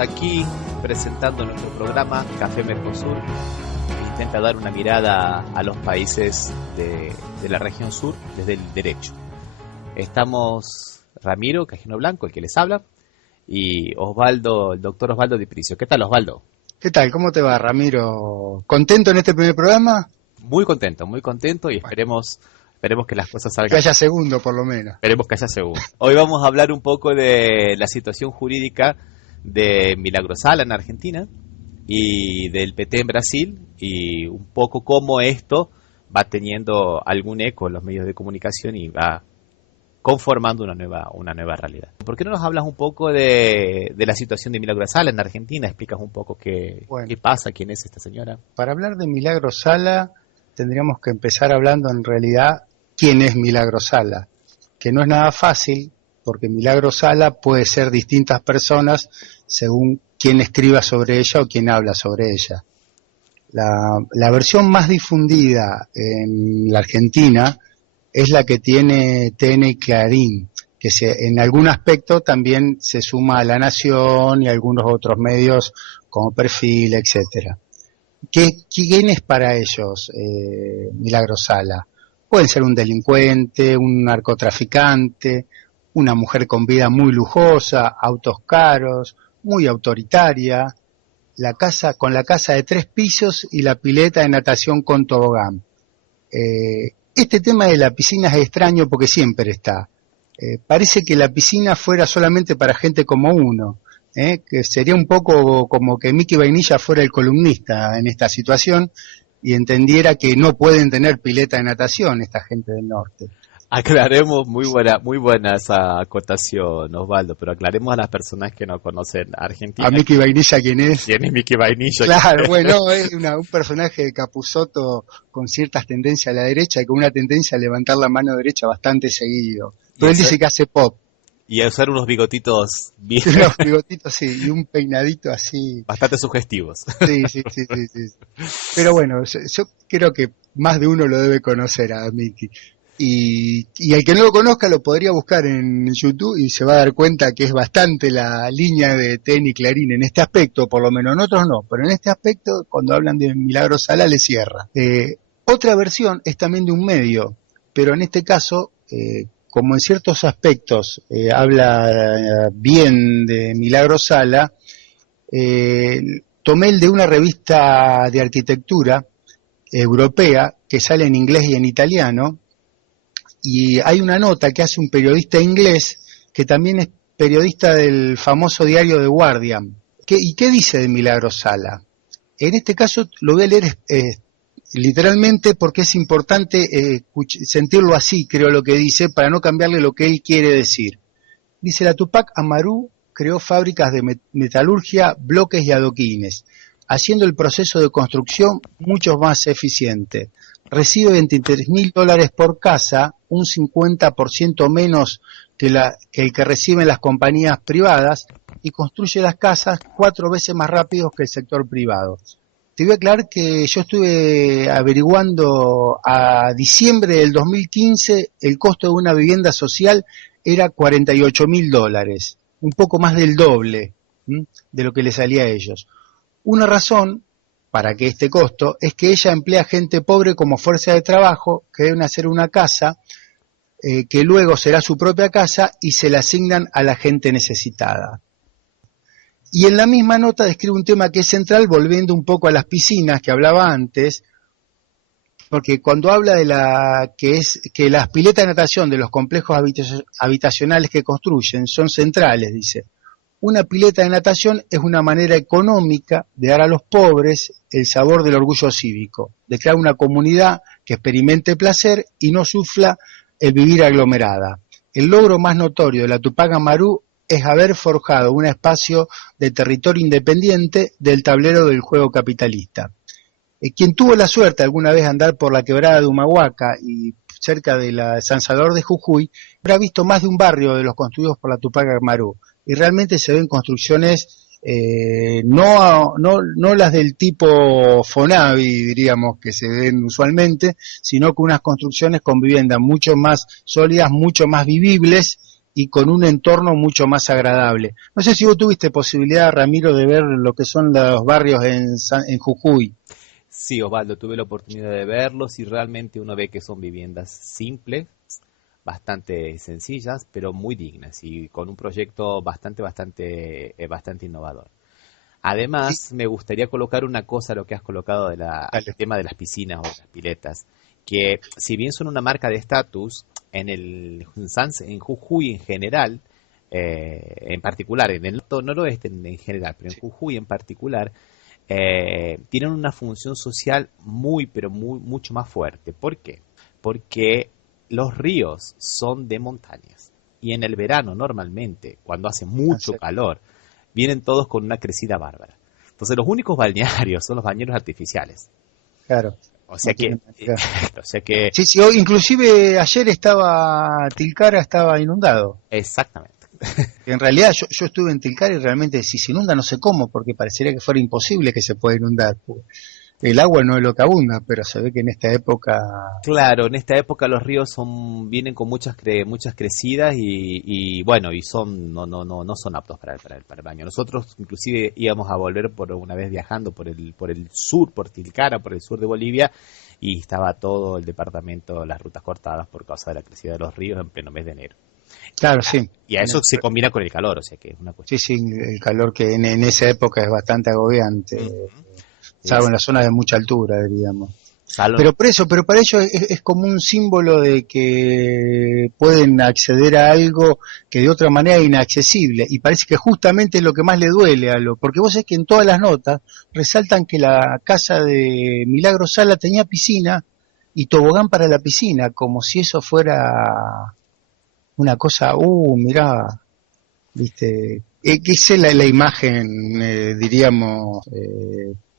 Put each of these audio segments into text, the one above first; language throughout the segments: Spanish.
aquí presentando nuestro programa Café Mercosur, que intenta dar una mirada a los países de la región sur desde el derecho. Estamos Ramiro Cajino Blanco, el que les habla, y Osvaldo, el doctor Osvaldo Di Pricio. ¿Qué tal, Osvaldo? ¿Qué tal? ¿Cómo te va, Ramiro? ¿Contento en este primer programa? Muy contento y esperemos que las cosas salgan. Que haya segundo, por lo menos. Esperemos que haya segundo. Hoy vamos a hablar un poco de la situación jurídica de Milagrosala en Argentina y del PT en Brasil, y un poco cómo esto va teniendo algún eco en los medios de comunicación y va conformando una nueva realidad. ¿Por qué no nos hablas un poco de la situación de Milagrosala en Argentina? ¿Explicas un poco qué pasa, quién es esta señora? Para hablar de Milagrosala tendríamos que empezar hablando en realidad quién es Milagrosala, que no es nada fácil, porque Milagrosala puede ser distintas personas según quién escriba sobre ella o quién habla sobre ella. La versión más difundida en la Argentina es la que tiene TN y Clarín, que en algún aspecto también se suma a La Nación y algunos otros medios como Perfil, etcétera. ¿Quién es para ellos Milagrosala? Pueden ser un delincuente, un narcotraficante, una mujer con vida muy lujosa, autos caros, muy autoritaria, con la casa de 3 pisos y la pileta de natación con tobogán. Este tema de la piscina es extraño porque siempre está. Parece que la piscina fuera solamente para gente como uno, que sería un poco como que Mickey Vainilla fuera el columnista en esta situación y entendiera que no pueden tener pileta de natación esta gente del norte. Aclaremos, muy buena esa acotación, Osvaldo, pero aclaremos a las personas que no conocen Argentina. ¿A Mickey Vainilla quién es? ¿Quién es Mickey Vainilla? Claro, bueno, es un personaje de Capusotto con ciertas tendencias a la derecha y con una tendencia a levantar la mano derecha bastante seguido. Pero él dice que hace pop. Y a usar unos bigotitos bien. Unos bigotitos, sí, y un peinadito así. Bastante sugestivos. Sí. Pero bueno, yo creo que más de uno lo debe conocer a Mickey. Y el que no lo conozca lo podría buscar en YouTube y se va a dar cuenta que es bastante la línea de TN y Clarín en este aspecto, por lo menos en otros no, pero en este aspecto, cuando hablan de Milagrosala, le cierra. Otra versión es también de un medio, pero en este caso, como en ciertos aspectos habla bien de Milagrosala, tomé el de una revista de arquitectura europea que sale en inglés y en italiano, y hay una nota que hace un periodista inglés que también es periodista del famoso diario The Guardian. ¿Y qué dice de Milagrosala? En este caso lo voy a leer literalmente porque es importante sentirlo así, creo lo que dice, para no cambiarle lo que él quiere decir. Dice: la Tupac Amaru creó fábricas de metalurgia, bloques y adoquines, haciendo el proceso de construcción mucho más eficiente. Recibe $23.000 por casa, un 50% menos que el que reciben las compañías privadas, y construye las casas 4 veces más rápido que el sector privado. Te voy a aclarar que yo estuve averiguando a diciembre del 2015, el costo de una vivienda social era $48.000, un poco más del doble de lo que le salía a ellos. Una razón para que este costo es que ella emplea gente pobre como fuerza de trabajo, que deben hacer una casa, que luego será su propia casa y se la asignan a la gente necesitada. Y en la misma nota describe un tema que es central, volviendo un poco a las piscinas que hablaba antes, porque cuando habla de que las piletas de natación de los complejos habitacionales que construyen son centrales, dice: una pileta de natación es una manera económica de dar a los pobres el sabor del orgullo cívico, de crear una comunidad que experimente placer y no sufra el vivir aglomerada. El logro más notorio de la Tupac Amaru es haber forjado un espacio de territorio independiente del tablero del juego capitalista. Quien tuvo la suerte alguna vez de andar por la quebrada de Humahuaca y cerca de la San Salvador de Jujuy, habrá visto más de un barrio de los construidos por la Tupac Amaru. Y realmente se ven construcciones, no las del tipo Fonavi, diríamos, que se ven usualmente, sino con unas construcciones con viviendas mucho más sólidas, mucho más vivibles, y con un entorno mucho más agradable. No sé si vos tuviste posibilidad, Ramiro, de ver lo que son los barrios en Jujuy. Sí, Osvaldo, tuve la oportunidad de verlos y realmente uno ve que son viviendas simples, bastante sencillas, pero muy dignas y con un proyecto bastante innovador. Sí, Además, me gustaría colocar una cosa, lo que has colocado el dale. tema de las piscinas o las piletas, que si bien son una marca de estatus, en Jujuy en general, en particular, en el noroeste en general, pero en Sí, Jujuy en particular, tienen una función social pero mucho más fuerte. ¿Por qué? Porque los ríos son de montañas y en el verano normalmente, cuando hace mucho hace- calor, vienen todos con una crecida bárbara. Entonces los únicos balnearios son los bañeros artificiales. claro, O no sea que, tiene manera. o sea que, Sí, sí, inclusive ayer Tilcara estaba inundado. exactamente. En realidad yo estuve en Tilcara y realmente si se inunda no sé cómo, porque parecería que fuera imposible que se pueda inundar. El agua no es lo que abunda, pero se ve que en esta época, Claro, en esta época los ríos vienen con muchas crecidas y bueno, y no son aptos para el baño. Nosotros inclusive íbamos a volver por una vez viajando por el sur, por Tilcara, por el sur de Bolivia, y estaba todo el departamento, las rutas cortadas por causa de la crecida de los ríos en pleno mes de enero. claro, sí. Y a eso se combina con el calor, o sea que es una Sí, cuestión. sí, el calor que en esa época es bastante agobiante, Ujú. salvo Es, en las zonas de mucha altura, diríamos. salvo, Pero para ellos es como un símbolo de que pueden acceder a algo que de otra manera es inaccesible. Y parece que justamente es lo que más le duele a lo, porque vos sabés que en todas las notas resaltan que la casa de Milagro Sala tenía piscina y tobogán para la piscina, como si eso fuera una cosa, mirá, viste, que esa es la imagen, diríamos,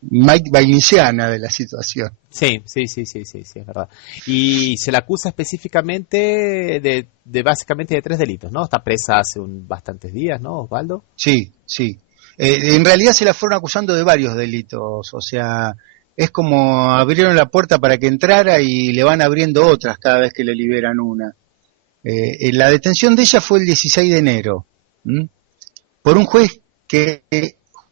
Mike Bainiciana de la situación. sí, es verdad. Y se la acusa específicamente básicamente de tres delitos, ¿no? Está presa hace bastantes días, ¿no, Osvaldo? Sí, sí. En realidad se la fueron acusando de varios delitos, o sea, es como abrieron la puerta para que entrara y le van abriendo otras cada vez que le liberan una. La detención de ella fue el 16 de enero, ¿m? Por un juez que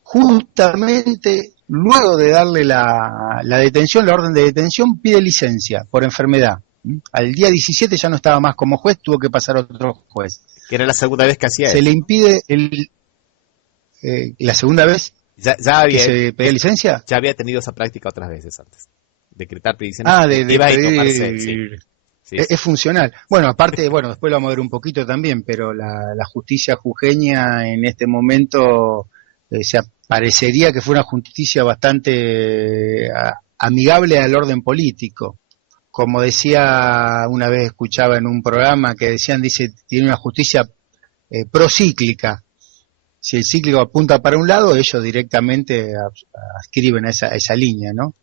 justamente luego de darle la detención, la orden de detención, pide licencia por enfermedad. ¿M? Al día 17 ya no estaba más como juez, tuvo que pasar a otro juez. Que era la segunda vez que hacía Se le eso, ¿no? impide la segunda vez Ya que había, se pedía licencia. ya había tenido esa práctica otras veces antes. Decretar prisiones De preventivas y tomarse, sí, pedir, sí, sí. es funcional. Bueno, aparte, bueno, después lo vamos a ver un poquito también, pero la justicia jujeña en este momento se parecería que fue una justicia bastante amigable al orden político. Como decía, una vez escuchaba en un programa que decían, dice, tiene una justicia procíclica. Si el cíclico apunta para un lado, ellos directamente adscriben a esa línea, ¿no?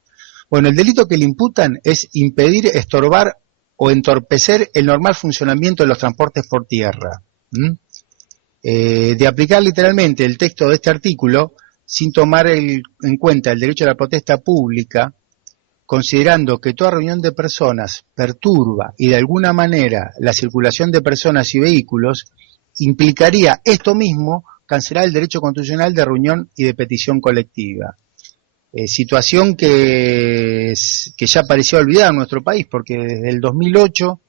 Bueno, el delito que le imputan es impedir, estorbar o entorpecer el normal funcionamiento de los transportes por tierra. ¿Mm? De aplicar literalmente el texto de este artículo sin tomar en cuenta el derecho a la protesta pública, considerando que toda reunión de personas perturba y de alguna manera la circulación de personas y vehículos, implicaría esto mismo cancelar el derecho constitucional de reunión y de petición colectiva. Situación que ya parecía olvidada en nuestro país, porque desde el 2008,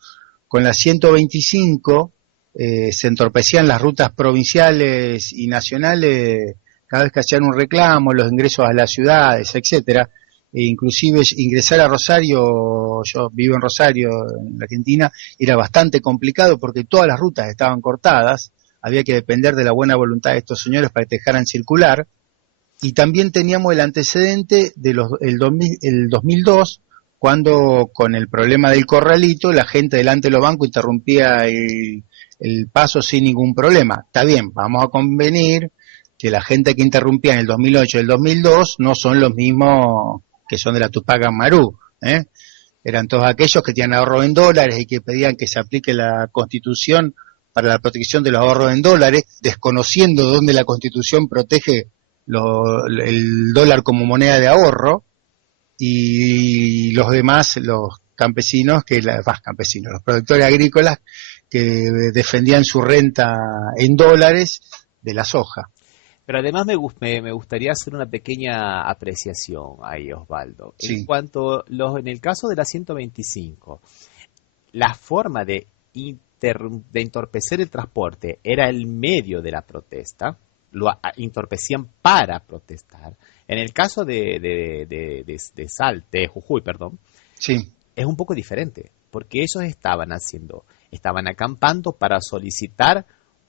con la 125, se entorpecían las rutas provinciales y nacionales cada vez que hacían un reclamo, los ingresos a las ciudades, etcétera. Inclusive ingresar a Rosario, yo vivo en Rosario, en la Argentina, era bastante complicado porque todas las rutas estaban cortadas, había que depender de la buena voluntad de estos señores para que te dejaran circular, y también teníamos el antecedente de el 2002, cuando con el problema del corralito, la gente delante de los bancos interrumpía el paso sin ningún problema. Está bien, vamos a convenir que la gente que interrumpía en el 2008 y el 2002 no son los mismos que son de la Tupac Amaru, ¿eh? Eran todos aquellos que tenían ahorro en dólares y que pedían que se aplique la Constitución para la protección de los ahorros en dólares, desconociendo dónde la Constitución protege el dólar como moneda de ahorro, y los demás, los campesinos, los productores agrícolas, que defendían su renta en dólares de la soja. Pero además me gustaría hacer una pequeña apreciación ahí, Osvaldo. Sí. En el caso de la 125, la forma de entorpecer el transporte era el medio de la protesta, entorpecían para protestar. En el caso de Jujuy, perdón, Sí. es un poco diferente, porque ellos estaban acampando para solicitar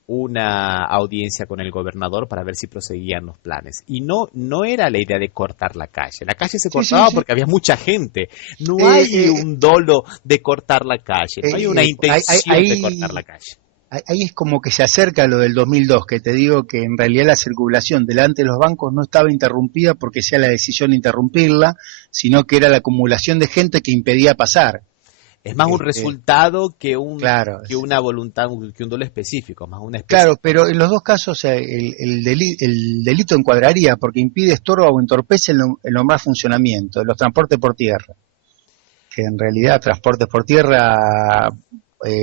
una audiencia con el gobernador para ver si proseguían los planes. Y no era la idea de cortar la calle. La calle se cortaba porque había mucha gente. No hay un dolo de cortar la calle. No hay una intención de cortar la calle. Ahí es como que se acerca a lo del 2002, que te digo que en realidad la circulación delante de los bancos no estaba interrumpida porque sea la decisión de interrumpirla, sino que era la acumulación de gente que impedía pasar. Es más un resultado que claro, una voluntad, que un dolo específico, más una especie. Claro, pero en los dos casos el delito encuadraría porque impide, estorba o entorpece el normal funcionamiento de los transportes por tierra. Que en realidad transportes por tierra,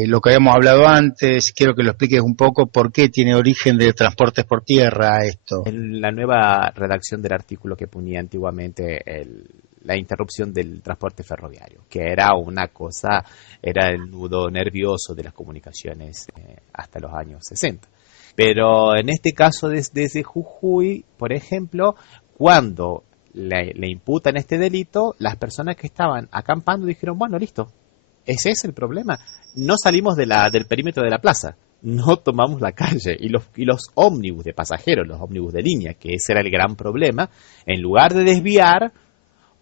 lo que habíamos hablado antes, quiero que lo expliques un poco por qué tiene origen de transportes por tierra esto. En la nueva redacción del artículo que ponía antiguamente la interrupción del transporte ferroviario, que era era el nudo nervioso de las comunicaciones hasta los años 60. Pero en este caso desde Jujuy, por ejemplo, cuando le imputan este delito, las personas que estaban acampando dijeron, bueno, listo, ese es el problema, no salimos del perímetro de la plaza, no tomamos la calle, y los ómnibus de pasajeros, los ómnibus de línea, que ese era el gran problema, en lugar de desviar,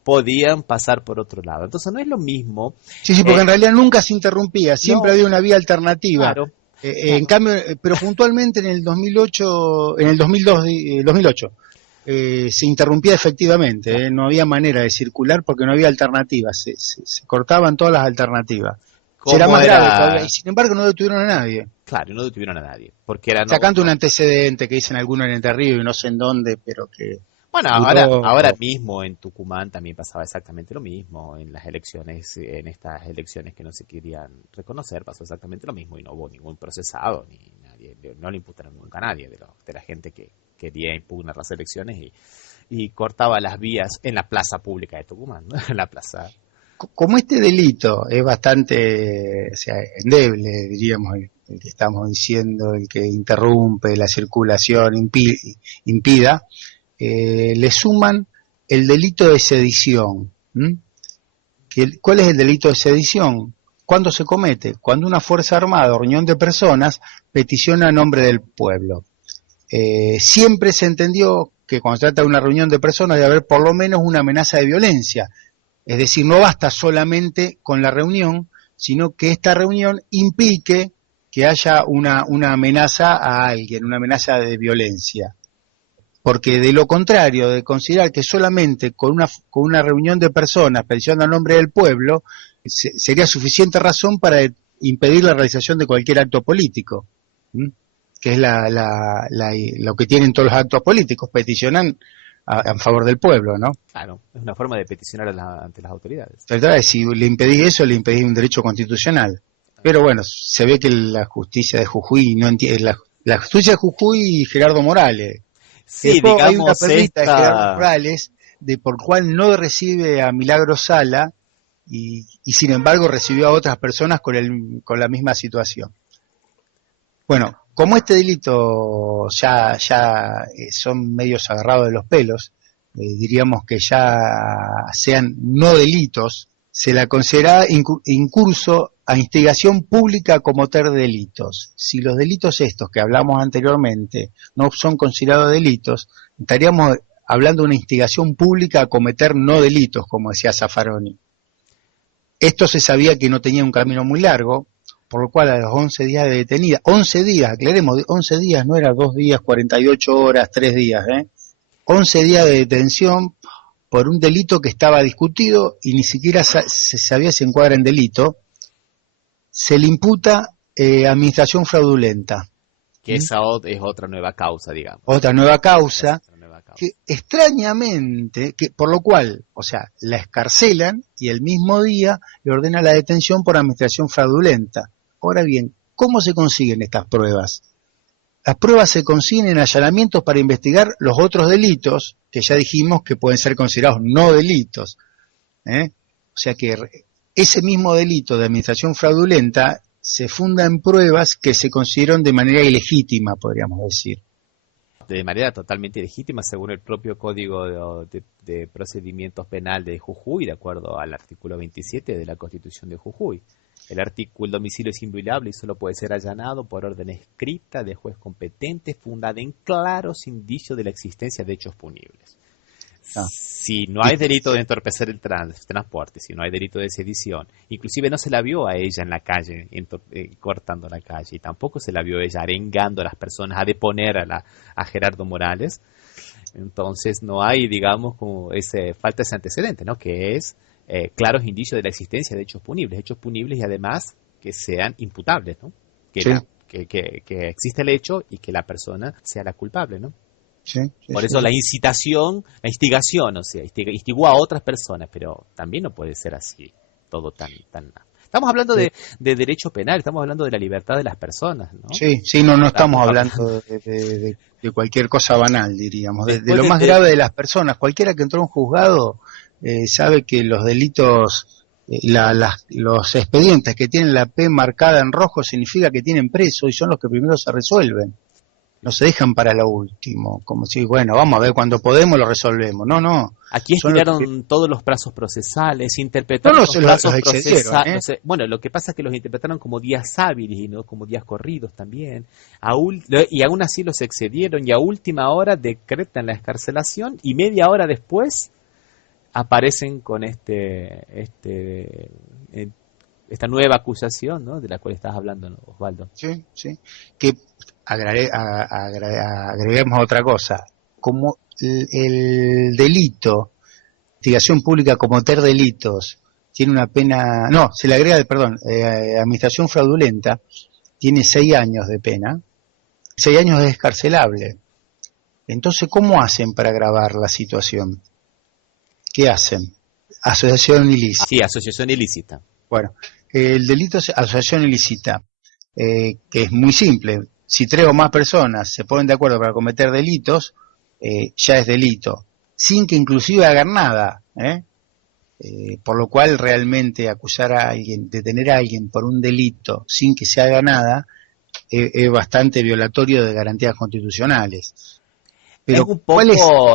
podían pasar por otro lado. Entonces no es lo mismo. Sí, porque en realidad nunca se interrumpía, siempre había una vía alternativa. Claro. En cambio, pero puntualmente en el 2008, en el 2008, se interrumpía efectivamente, no había manera de circular porque no había alternativas, se cortaban todas las alternativas. Será más grave todavía, y sin embargo no detuvieron a nadie. Claro, no detuvieron a nadie. Porque era sacando un antecedente que dicen algunos en Entre Ríos y no sé en dónde, pero que... Bueno, ahora mismo en Tucumán también pasaba exactamente lo mismo. En estas elecciones que no se querían reconocer, pasó exactamente lo mismo y no hubo ningún procesado, ni nadie, no le imputaron nunca a nadie de la gente que quería impugnar las elecciones y cortaba las vías en la plaza pública de Tucumán, ¿no? En la plaza. Como este delito es bastante, endeble, diríamos, el que estamos diciendo, el que interrumpe la circulación, impida, le suman el delito de sedición. ¿Cuál es el delito de sedición? ¿Cuándo se comete? Cuando una fuerza armada o reunión de personas peticiona a nombre del pueblo. Siempre se entendió que cuando se trata de una reunión de personas debe haber por lo menos una amenaza de violencia. Es decir, no basta solamente con la reunión, sino que esta reunión implique que haya una amenaza a alguien, una amenaza de violencia. Porque de lo contrario, de considerar que solamente con una reunión de personas peticionando a nombre del pueblo, sería suficiente razón para impedir la realización de cualquier acto político, que es lo que tienen todos los actos políticos, peticionan a favor del pueblo, ¿no? Claro, es una forma de peticionar ante las autoridades. Pero si le impedís eso, le impedís un derecho constitucional. Pero bueno, se ve que la justicia de Jujuy no entiende, la justicia de Jujuy y Gerardo Morales. Sí, digamos, hay una perlita de Gerardo Morales por cual no recibe a Milagro Sala y sin embargo recibió a otras personas con la misma situación. Bueno, como este delito ya son medios agarrados de los pelos, diríamos que ya sean no delitos, se la considera incurso a instigación pública a cometer delitos. Si los delitos estos que hablamos anteriormente no son considerados delitos, estaríamos hablando de una instigación pública a cometer no delitos, como decía Zaffaroni. Esto se sabía que no tenía un camino muy largo, por lo cual a los 11 días de detenida, 11 días, aclaremos, 11 días, no era 2 días, 48 horas, 3 días, 11 días de detención por un delito que estaba discutido y ni siquiera se sabía si encuadra en delito, se le imputa administración fraudulenta. Que esa es otra nueva causa, digamos. Otra nueva causa, que extrañamente, por lo cual, o sea, la escarcelan y el mismo día le ordena la detención por administración fraudulenta. Ahora bien, ¿Cómo se consiguen estas pruebas? Las pruebas se consiguen en allanamientos para investigar los otros delitos, que ya dijimos que pueden ser considerados no delitos. O sea que ese mismo delito de administración fraudulenta se funda en pruebas que se consideraron de manera ilegítima, podríamos decir. De manera totalmente legítima, según el propio Código de Procedimientos Penal de Jujuy, de acuerdo al artículo 27 de la Constitución de Jujuy. El domicilio es inviolable y solo puede ser allanado por orden escrita de juez competente, fundada en claros indicios de la existencia de hechos punibles. Si no hay delito de entorpecer el transporte, si no hay delito de sedición, inclusive no se la vio a ella en la calle, cortando la calle, y tampoco se la vio ella arengando a las personas a deponer a Gerardo Morales, entonces no hay, digamos, como falta ese antecedente, ¿no? Que es claros indicios de la existencia de hechos punibles y además que sean imputables, ¿no? Que existe el hecho y que la persona sea la culpable, ¿no? Por eso la instigación, o sea, instigó a otras personas, pero también no puede ser así, todo tan. Estamos hablando de derecho penal, estamos hablando de la libertad de las personas, ¿no? No estamos hablando de cualquier cosa banal, diríamos, de lo más grave de las personas. Cualquiera que entró a un juzgado sabe que los delitos, los expedientes que tienen la P marcada en rojo significa que tienen preso y son los que primero se resuelven. No se dejan para lo último, como si, bueno, vamos a ver, cuando podemos lo resolvemos. No. Aquí estiraron todos los plazos procesales, interpretaron los plazos procesales. Bueno, lo que pasa es que los interpretaron como días hábiles y no como días corridos también. Y aún así los excedieron y a última hora decretan la excarcelación y media hora después aparecen con esta nueva acusación, ¿no? De la cual estás hablando, ¿no, Osvaldo? Sí. Que agreguemos otra cosa. Como el delito, investigación pública cometer delitos, tiene una pena, se le agrega, administración fraudulenta, tiene 6 años de pena, 6 años es excarcelable. Entonces, ¿cómo hacen para agravar la situación? ¿Qué hacen? Asociación ilícita. Sí, asociación ilícita. Bueno, el delito es asociación ilícita, que es muy simple. Si 3 o más personas se ponen de acuerdo para cometer delitos, ya es delito, sin que inclusive hagan nada. Por lo cual realmente acusar a alguien, detener a alguien por un delito sin que se haga nada, es bastante violatorio de garantías constitucionales. Pero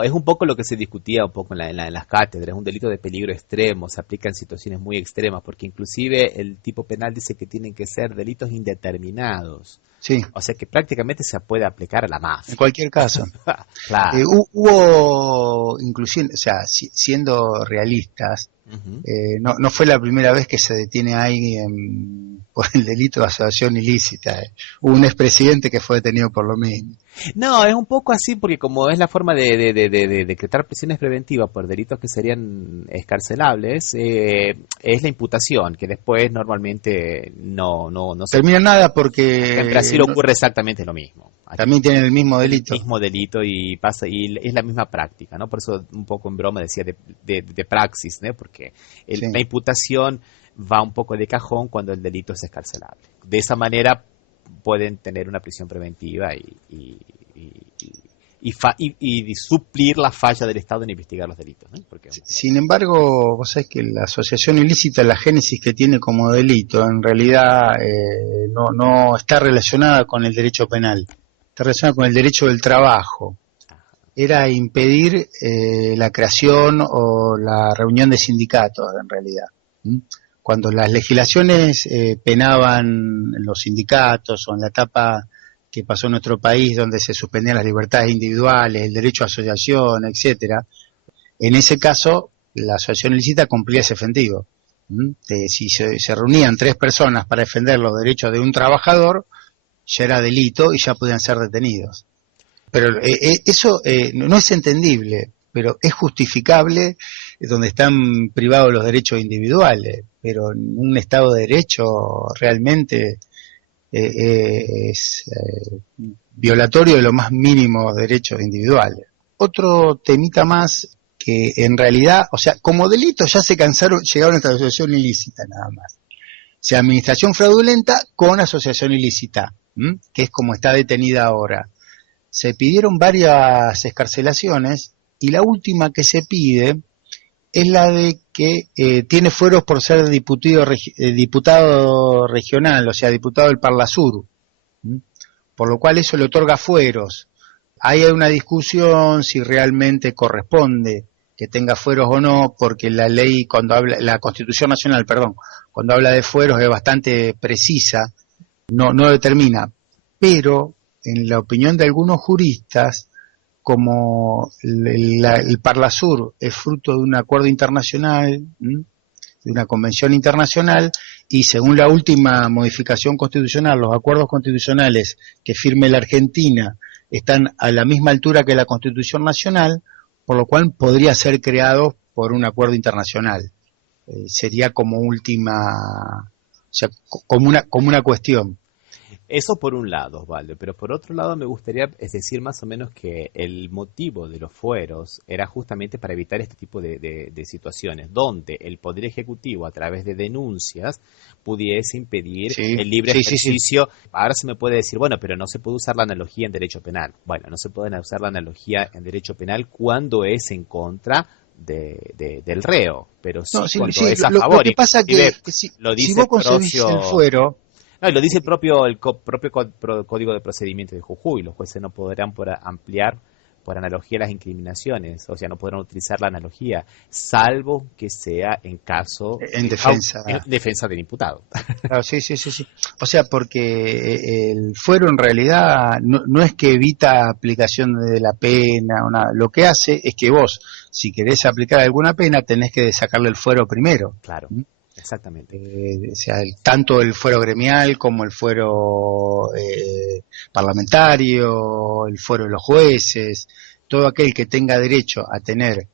es un poco lo que se discutía un poco en las cátedras, un delito de peligro extremo, se aplica en situaciones muy extremas, porque inclusive el tipo penal dice que tienen que ser delitos indeterminados. Sí. O sea que prácticamente se puede aplicar a la mafia. En cualquier caso. Claro. Hubo, inclusive, o sea, siendo realistas, no fue la primera vez que se detiene a alguien por el delito de asociación ilícita. Hubo un expresidente que fue detenido por lo mismo. No, es un poco así porque como es la forma de decretar prisiones preventivas por delitos que serían excarcelables, es la imputación, que después normalmente no se termina nada porque en Brasil ocurre exactamente lo mismo. Aquí también tienen el mismo delito. El mismo delito y es la misma práctica, ¿no? Por eso un poco en broma decía de praxis, ¿no? Porque la imputación va un poco de cajón cuando el delito es excarcelable. De esa manera pueden tener una prisión preventiva y suplir la falla del Estado en investigar los delitos, ¿no? Porque, sin embargo, vos sabés que la asociación ilícita, la génesis que tiene como delito, en realidad no está relacionada con el derecho penal, está relacionada con el derecho del trabajo. Era impedir la creación o la reunión de sindicatos, en realidad. Cuando las legislaciones penaban los sindicatos o en la etapa que pasó en nuestro país donde se suspendían las libertades individuales, el derecho a asociación, etcétera, en ese caso la asociación ilícita cumplía ese efectivo. Si se reunían 3 personas para defender los derechos de un trabajador, ya era delito y ya podían ser detenidos. Pero eso no es entendible, pero es justificable donde están privados los derechos individuales, pero en un Estado de Derecho realmente es violatorio de los más mínimos derechos individuales. Otro temita más que en realidad, o sea, como delito ya se cansaron, llegaron a esta asociación ilícita nada más. sea, administración fraudulenta con asociación ilícita, que es como está detenida ahora. Se pidieron varias excarcelaciones y la última que se pide es la de que tiene fueros por ser diputado regional, o sea, diputado del Parlasur, por lo cual eso le otorga fueros. Ahí hay una discusión si realmente corresponde que tenga fueros o no, porque la ley, la Constitución Nacional, perdón, cuando habla de fueros es bastante precisa, no determina, pero en la opinión de algunos juristas, como el Parlasur es fruto de un acuerdo internacional, de una convención internacional, y según la última modificación constitucional, los acuerdos constitucionales que firme la Argentina están a la misma altura que la Constitución Nacional, por lo cual podría ser creado por un acuerdo internacional. Sería como última, o sea, como una cuestión. Eso por un lado, Osvaldo, pero por otro lado me gustaría decir más o menos que el motivo de los fueros era justamente para evitar este tipo de situaciones, donde el Poder Ejecutivo, a través de denuncias, pudiese impedir el libre ejercicio. Sí. Ahora se me puede decir, bueno, pero no se puede usar la analogía en derecho penal. Bueno, no se puede usar la analogía en derecho penal cuando es en contra del reo, pero sí, cuando es a favor. Lo que pasa que si vos concebís el fuero... No, y lo dice el propio Código de Procedimiento de Jujuy. Los jueces no podrán ampliar por analogía las incriminaciones, o sea, no podrán utilizar la analogía, salvo que sea en caso en defensa del imputado. Claro, sí. O sea, porque el fuero en realidad no es que evita aplicación de la pena o nada. Lo que hace es que vos, si querés aplicar alguna pena, tenés que sacarle el fuero primero. Claro. Exactamente. O sea, tanto el fuero gremial como el fuero parlamentario, el fuero de los jueces, todo aquel que tenga derecho a tener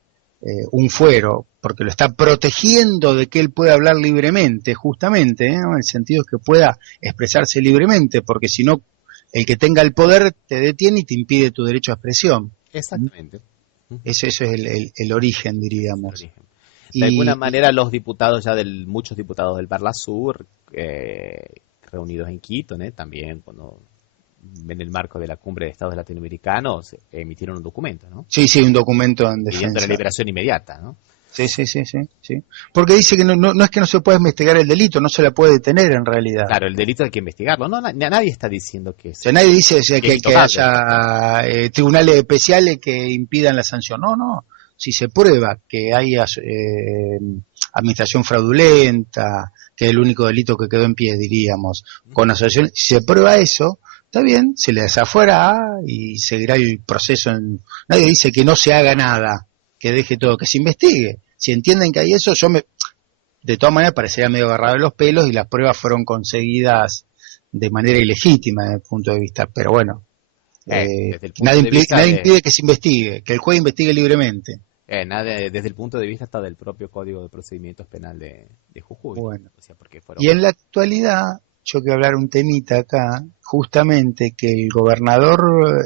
un fuero, porque lo está protegiendo de que él pueda hablar libremente, justamente, ¿no? En el sentido es que pueda expresarse libremente, porque si no, el que tenga el poder te detiene y te impide tu derecho a expresión. Exactamente. Eso es el origen, diríamos. El origen. De alguna manera los diputados muchos diputados del Parlasur reunidos en Quito, también cuando en el marco de la cumbre de Estados Latinoamericanos emitieron un documento, ¿no? Sí, un documento en defensa. Pidiendo la liberación inmediata, ¿no? Sí. Porque dice que no es que no se pueda investigar el delito, no se la puede detener en realidad. Claro, el delito hay que investigarlo. No, nadie está diciendo que... O sea, nadie dice que haya tribunales especiales que impidan la sanción. No. Si se prueba que hay administración fraudulenta, que es el único delito que quedó en pie, diríamos, con asociación, si se prueba eso, está bien, se le desafuera y seguirá el proceso. Nadie dice que no se haga nada, que deje todo, que se investigue. Si entienden que hay eso, de todas maneras parecería medio agarrado de los pelos y las pruebas fueron conseguides de manera ilegítima desde el punto de vista, pero bueno. Nadie impide que se investigue, que el juez investigue libremente. Desde el punto de vista hasta del propio Código de Procedimientos Penal de Jujuy. Bueno. O sea, y en la actualidad, yo quiero hablar un temita acá, justamente que el gobernador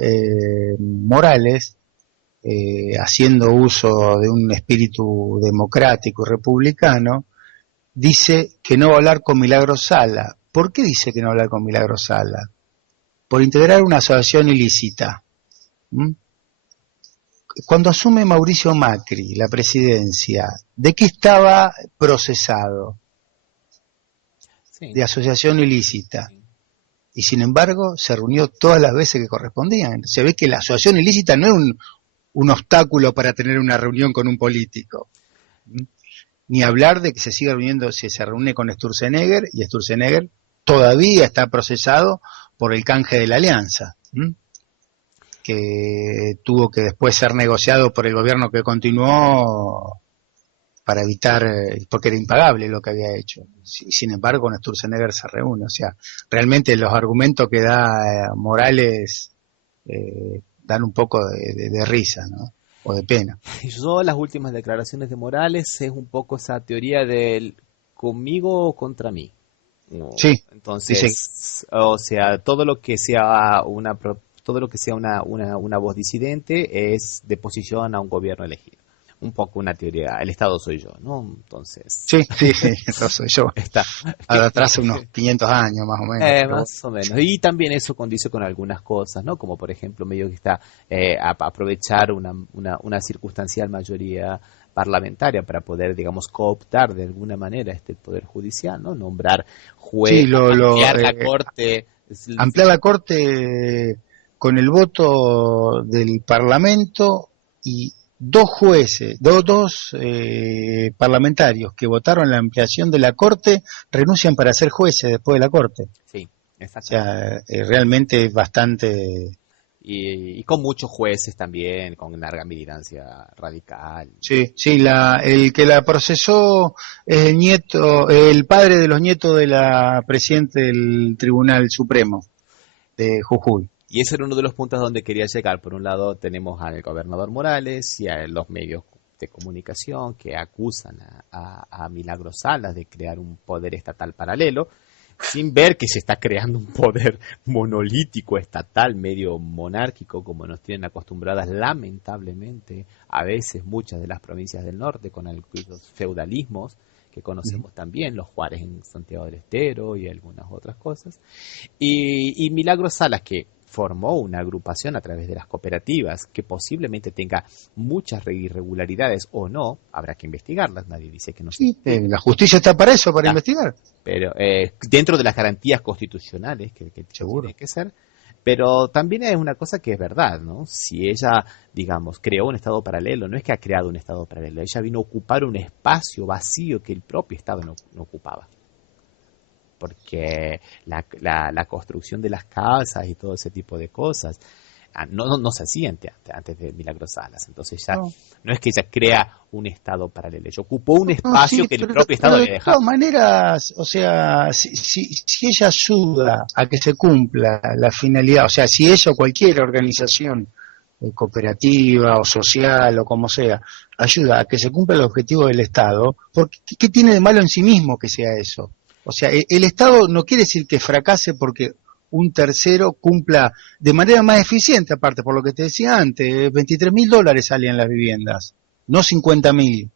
Morales, haciendo uso de un espíritu democrático y republicano, dice que no va a hablar con Milagro Sala. ¿Por qué dice que no va a hablar con Milagro Sala? Por integrar una asociación ilícita. Cuando asume Mauricio Macri la presidencia, ¿de qué estaba procesado? Sí. De asociación ilícita. Sí. Y sin embargo se reunió todas las veces que correspondían. Se ve que la asociación ilícita no es un obstáculo para tener una reunión con un político. Ni hablar de que se siga reuniendo, si se reúne con Sturzenegger, y Sturzenegger todavía está procesado por el canje de la alianza, que tuvo que después ser negociado por el gobierno que continuó para evitar, porque era impagable lo que había hecho. Sin embargo, con Sturzenegger se reúne. O sea, realmente los argumentos que da Morales dan un poco de risa, ¿no? O de pena. Yo, las últimas declaraciones de Morales es un poco esa teoría del conmigo o contra mí. Sí. Entonces, sí. O sea, todo lo que sea una voz disidente es de posición a un gobierno elegido. un poco una teoría, el Estado soy yo, ¿no? Entonces, Sí, sí, sí, eso soy yo. está. Ahora atrás unos 500 años más o menos. Pero bueno. Más o menos. Y también eso condice con algunas cosas, ¿no? Como por ejemplo, medio que está aprovechar una circunstancial mayoría parlamentaria para poder, digamos, cooptar de alguna manera este poder judicial, ¿no? Nombrar Sí, juez, ampliar la corte. ampliar la corte con el voto del Parlamento y dos jueces, dos parlamentarios que votaron la ampliación de la corte renuncian para ser jueces después de la corte. Sí, O exactamente. sea, realmente es bastante. Y con muchos jueces también, con larga militancia radical. Sí, sí, el que la procesó es el padre de los nietos de la presidente del Tribunal Supremo de Jujuy. Y ese era uno de los puntos donde quería llegar. Por un lado tenemos al gobernador Morales y a los medios de comunicación que acusan a Milagros Salas de crear un poder estatal paralelo, sin ver que se está creando un poder monolítico estatal, medio monárquico, como nos tienen acostumbradas lamentablemente a veces muchas de las provincias del norte, con algunos feudalismos que conocemos también, los Juárez en Santiago del Estero y algunas otras cosas. Y Milagros Salas, que formó una agrupación a través de las cooperativas que posiblemente tenga muchas irregularidades o no, habrá que investigarlas, nadie dice que no se Sí, la justicia está para eso, para está, investigar. pero dentro de las garantías constitucionales que Seguro. tiene que ser, pero también es una cosa que es verdad, ¿no? Si ella, digamos, creó un Estado paralelo, no es que ha creado un Estado paralelo, ella vino a ocupar un espacio vacío que el propio Estado no ocupaba. Porque la construcción de las casas y todo ese tipo de cosas no se hacía antes de Milagros Salas. Entonces ya no es que ella crea un Estado paralelo, ella ocupó un espacio Sí, que el propio Estado pero había de dejado. todas maneras, o sea, si ella ayuda a que se cumpla la finalidad, o sea, si ella o cualquier organización cooperativa o social o como sea, ayuda a que se cumpla el objetivo del Estado, ¿qué tiene de malo en sí mismo que sea eso? O sea, el Estado no quiere decir que fracase porque un tercero cumpla de manera más eficiente, aparte, por lo que te decía antes, $23.000 salían las viviendas, no 50.000. O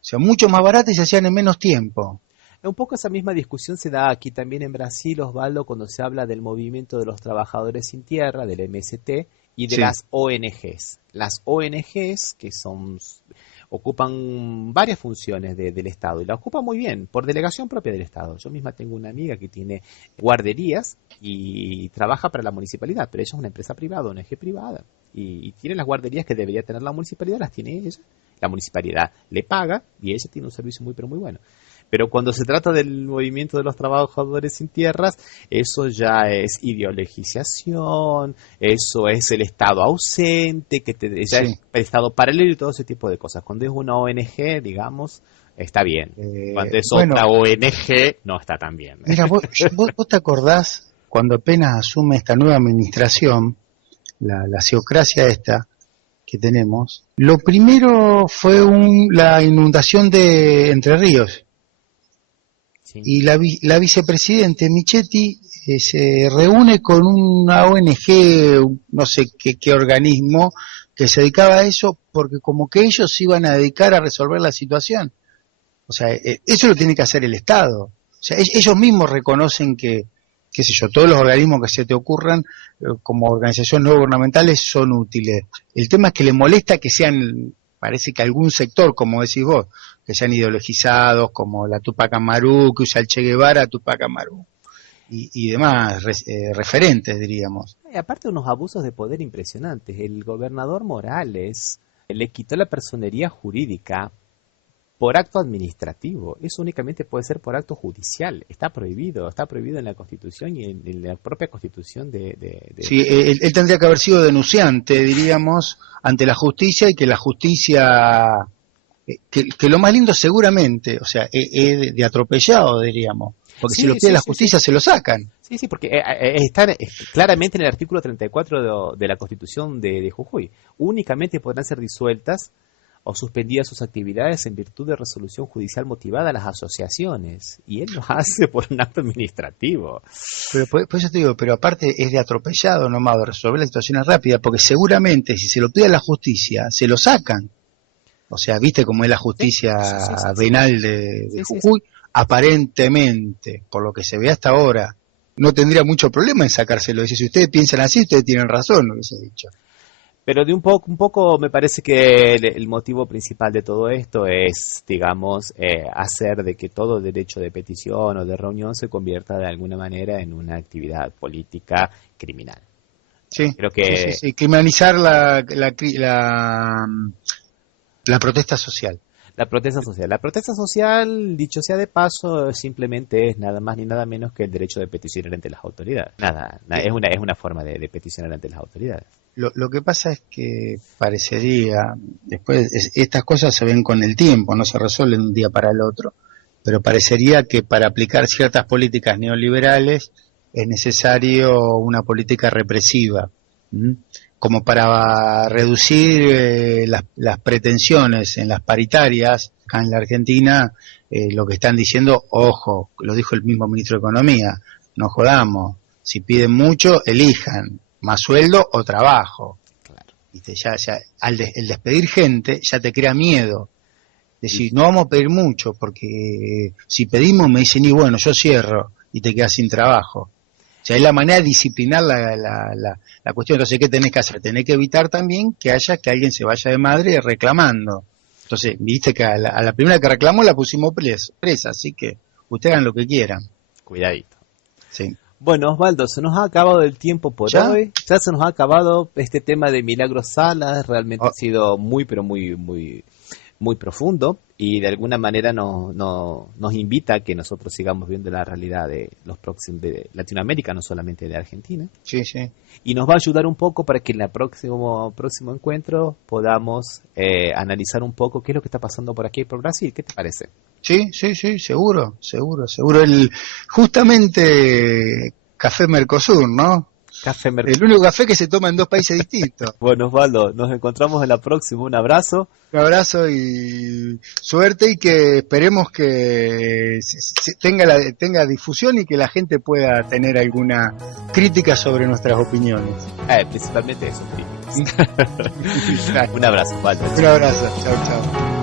sea, mucho más baratas y se hacían en menos tiempo. Un poco esa misma discusión se da aquí también en Brasil, Osvaldo, cuando se habla del movimiento de los trabajadores sin tierra, del MST, y de Sí. las ONGs. Las ONGs, que ocupan varias funciones del Estado, y la ocupan muy bien, por delegación propia del Estado. Yo misma tengo una amiga que tiene guarderías y trabaja para la municipalidad, pero ella es una empresa privada, ONG privada, y tiene las guarderías que debería tener la municipalidad, las tiene ella. La municipalidad le paga y ella tiene un servicio muy, pero muy bueno. Pero cuando se trata del movimiento de los trabajadores sin tierras, eso ya es ideologización, eso es el Estado ausente, ya es Sí. el Estado paralelo y todo ese tipo de cosas. Cuando es una ONG, digamos, está bien. Cuando es Bueno, otra ONG, no está tan bien. mira, vos te acordás cuando apenas asume esta nueva administración, la geocracia esta que tenemos, lo primero fue la inundación de Entre Ríos. Sí. Y la vicepresidente Michetti se reúne con una ONG, no sé qué organismo, que se dedicaba a eso, porque como que ellos se iban a dedicar a resolver la situación. O sea, eso lo tiene que hacer el Estado. O sea, ellos mismos reconocen que, qué sé yo, todos los organismos que se te ocurran como organizaciones no gubernamentales son útiles. El tema es que le molesta que sean, parece que algún sector, como decís vos, que sean ideologizados, como la Tupac Amaru, que usa el Che Guevara, Tupac Amaru, y demás referentes, diríamos. Y aparte unos abusos de poder impresionantes. El gobernador Morales le quitó la personería jurídica por acto administrativo. Eso únicamente puede ser por acto judicial. Está prohibido en la Constitución y en la propia Constitución Sí, él tendría que haber sido denunciante, diríamos, ante la justicia, y que la justicia, que lo más lindo seguramente, o sea, es de atropellado, diríamos, porque si lo Sí, pide sí, la sí, sí. justicia se lo sacan. Sí, sí, porque está claramente en el artículo 34 de la Constitución de Jujuy. Únicamente podrán ser disueltas o suspendidas sus actividades en virtud de resolución judicial motivada a las asociaciones. Y él lo hace por un acto administrativo. Pero por eso te digo, pero aparte es de atropellado nomás, de resolver las situaciones rápidas, porque seguramente si se lo pide a la justicia, se lo sacan. O sea, ¿viste cómo es la justicia venal de Jujuy? Aparentemente, por lo que se ve hasta ahora, no tendría mucho problema en sacárselo. Dice, si ustedes piensan así, ustedes tienen razón, lo que se ha dicho. Pero de un poco me parece que el motivo principal de todo esto es, digamos, hacer de que todo derecho de petición o de reunión se convierta de alguna manera en una actividad política criminal. Sí, creo que sí. Criminalizar la protesta social. La protesta social, dicho sea de paso, simplemente es nada más ni nada menos que el derecho de peticionar ante las autoridades. Es una forma de peticionar ante las autoridades. Lo que pasa es que parecería, después estas cosas se ven con el tiempo, no se resuelven de un día para el otro, pero parecería que para aplicar ciertas políticas neoliberales es necesario una política represiva, como para reducir las pretensiones en las paritarias. Acá en la Argentina lo que están diciendo, ojo, lo dijo el mismo ministro de Economía, no jodamos, si piden mucho, elijan más sueldo o trabajo. Claro. ¿Viste? El despedir gente ya te crea miedo. Decir, no vamos a pedir mucho, porque si pedimos me dicen, y bueno, yo cierro, y te quedas sin trabajo. O sea, es la manera de disciplinar la cuestión. Entonces, ¿qué tenés que hacer? Tenés que evitar también que alguien se vaya de madre reclamando. Entonces, viste que a la primera que reclamó la pusimos presa, así que ustedes hagan lo que quieran. Cuidadito. Sí. Bueno, Osvaldo, se nos ha acabado el tiempo por hoy. Ya se nos ha acabado este tema de Milagros Salas. Realmente ha sido muy, pero muy profundo, y de alguna manera nos invita a que nosotros sigamos viendo la realidad de los próximos de Latinoamérica, no solamente de Argentina. Sí, sí. Y nos va a ayudar un poco para que en el próximo encuentro podamos analizar un poco qué es lo que está pasando por aquí, por Brasil. ¿Qué te parece? Sí, seguro. Justamente Café Mercosur, ¿no? Café Mercosur. El único café que se toma en dos países distintos. Bueno, Osvaldo, nos encontramos en la próxima. Un abrazo. Un abrazo y suerte, y que esperemos que tenga difusión y que la gente pueda tener alguna crítica sobre nuestras opiniones. Principalmente eso, sí. Un abrazo, Osvaldo. Un abrazo, chao.